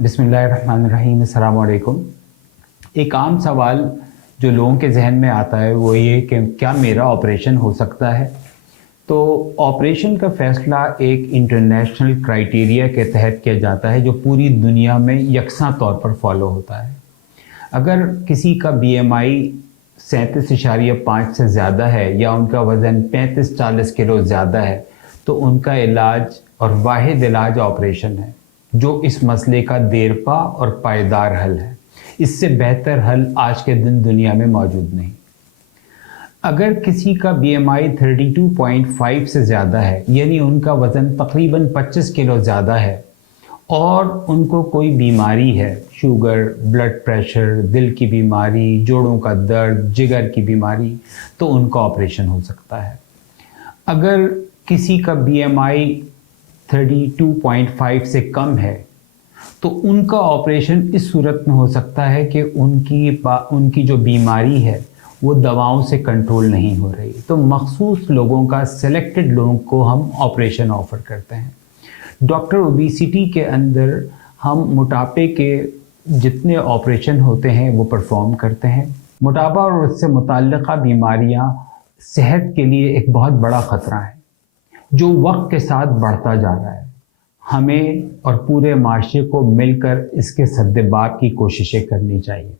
बिस्मिल्लाहिर्रहमानिर्रहीम, अस्सलाम वालेकुम। एक आम सवाल जो लोगों के जहन में आता है वो ये कि क्या मेरा ऑपरेशन हो सकता है। तो ऑपरेशन का फ़ैसला एक इंटरनेशनल क्राइटेरिया के तहत किया जाता है जो पूरी दुनिया में यकसा तौर पर फॉलो होता है। अगर किसी का BMI 37.5 से ज़्यादा है या उनका वज़न 35-40 किलो ज़्यादा है तो उनका इलाज और वाहिद इलाज ऑपरेशन है, जो इस मसले का देरपा और पायदार हल है। इससे बेहतर हल आज के दिन दुनिया में मौजूद नहीं। अगर किसी का BMI 32.5 से ज़्यादा है, यानी उनका वज़न तकरीबन 25 किलो ज़्यादा है और उनको कोई बीमारी है, शुगर, ब्लड प्रेशर, दिल की बीमारी, जोड़ों का दर्द, जिगर की बीमारी, तो उनका ऑपरेशन हो सकता है। अगर किसी का BMI 32.5 से कम है तो उनका ऑपरेशन इस सूरत में हो सकता है कि उनकी जो बीमारी है वो दवाओं से कंट्रोल नहीं हो रही, तो मखसूस लोगों का, सेलेक्टेड लोगों को हम ऑपरेशन ऑफ़र करते हैं। डॉक्टर ओबेसिटी के अंदर हम मोटापे के जितने ऑपरेशन होते हैं वो परफॉर्म करते हैं। मोटापा और उससे मुताल्लिक़ा बीमारियां सेहत के लिए एक बहुत बड़ा ख़तरा है जो वक्त के साथ बढ़ता जा रहा है। हमें और पूरे माशरे को मिलकर इसके सद्देबाब की कोशिशें करनी चाहिए।